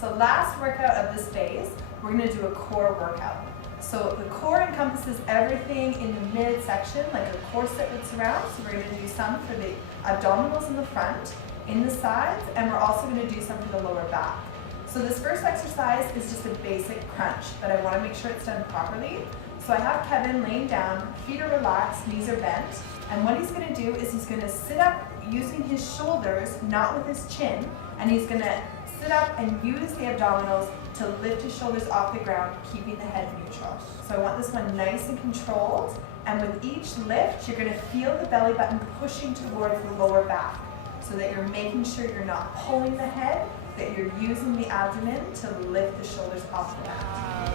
so last workout of this phase, we're going to do a core workout. So the core encompasses everything in the midsection, like a corset that's around. So we're going to do some for the abdominals in the front, in the sides, and we're also going to do some for the lower back. So this first exercise is just a basic crunch, but I want to make sure it's done properly. So I have Kevin laying down, feet are relaxed, knees are bent, and what he's going to do is he's going to sit up using his shoulders, not with his chin, and he's going to sit up and use the abdominals to lift his shoulders off the ground, keeping the head neutral. So I want this one nice and controlled, and with each lift, you're going to feel the belly button pushing towards the lower back, so that you're making sure you're not pulling the head, that you're using the abdomen to lift the shoulders off the mat.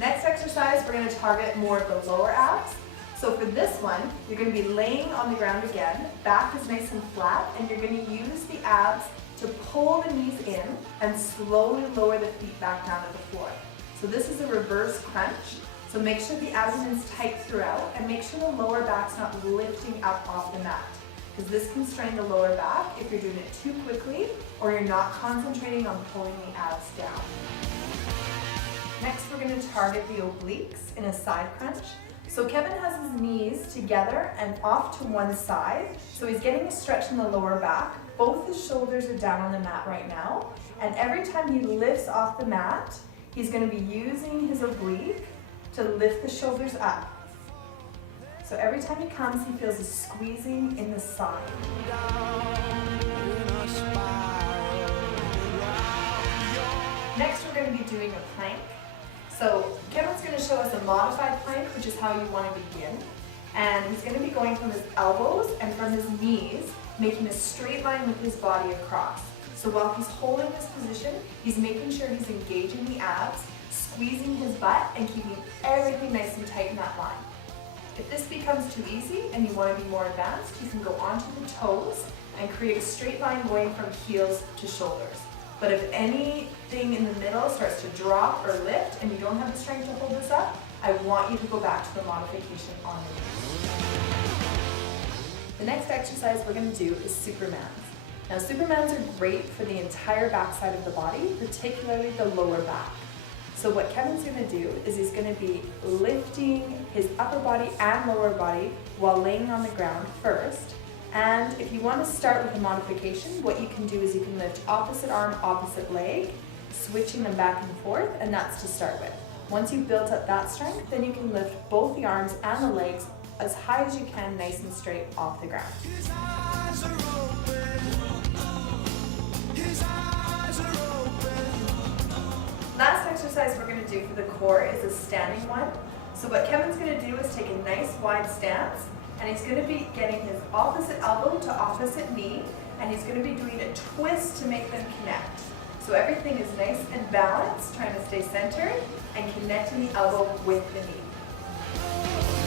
Next exercise, we're going to target more of the lower abs. So for this one, you're going to be laying on the ground again, back is nice and flat, and you're going to use the abs to pull the knees in and slowly lower the feet back down to the floor. So this is a reverse crunch. So make sure the abdomen's tight throughout, and make sure the lower back's not lifting up off the mat, because this can strain the lower back if you're doing it too quickly or you're not concentrating on pulling the abs down. Next, we're going to target the obliques in a side crunch. So Kevin has his knees together and off to one side. So he's getting a stretch in the lower back. Both his shoulders are down on the mat right now. And every time he lifts off the mat, he's going to be using his oblique to lift the shoulders up. So every time he comes, he feels a squeezing in the side. Next, we're going to be doing a plank. So Kevin's going to show us a modified plank, which is how you want to begin. And he's going to be going from his elbows and from his knees, making a straight line with his body across. So while he's holding this position, he's making sure he's engaging the abs, squeezing his butt, and keeping everything nice and tight in that line. If this becomes too easy and you want to be more advanced, you can go onto the toes and create a straight line going from heels to shoulders. But if anything in the middle starts to drop or lift and you don't have the strength to hold this up, I want you to go back to the modification on the knees. The next exercise we're going to do is Supermans. Now Supermans are great for the entire backside of the body, particularly the lower back. So what Kevin's going to do is he's going to be lifting his upper body and lower body while laying on the ground first. And if you want to start with a modification, what you can do is you can lift opposite arm, opposite leg, switching them back and forth, and that's to start with. Once you've built up that strength, then you can lift both the arms and the legs as high as you can, nice and straight off the ground. Last exercise we're going to do for the core is a standing one. So what Kevin's going to do is take a nice wide stance, and he's going to be getting his opposite elbow to opposite knee, and he's going to be doing a twist to make them connect. So everything is nice and balanced, trying to stay centered and connecting the elbow with the knee.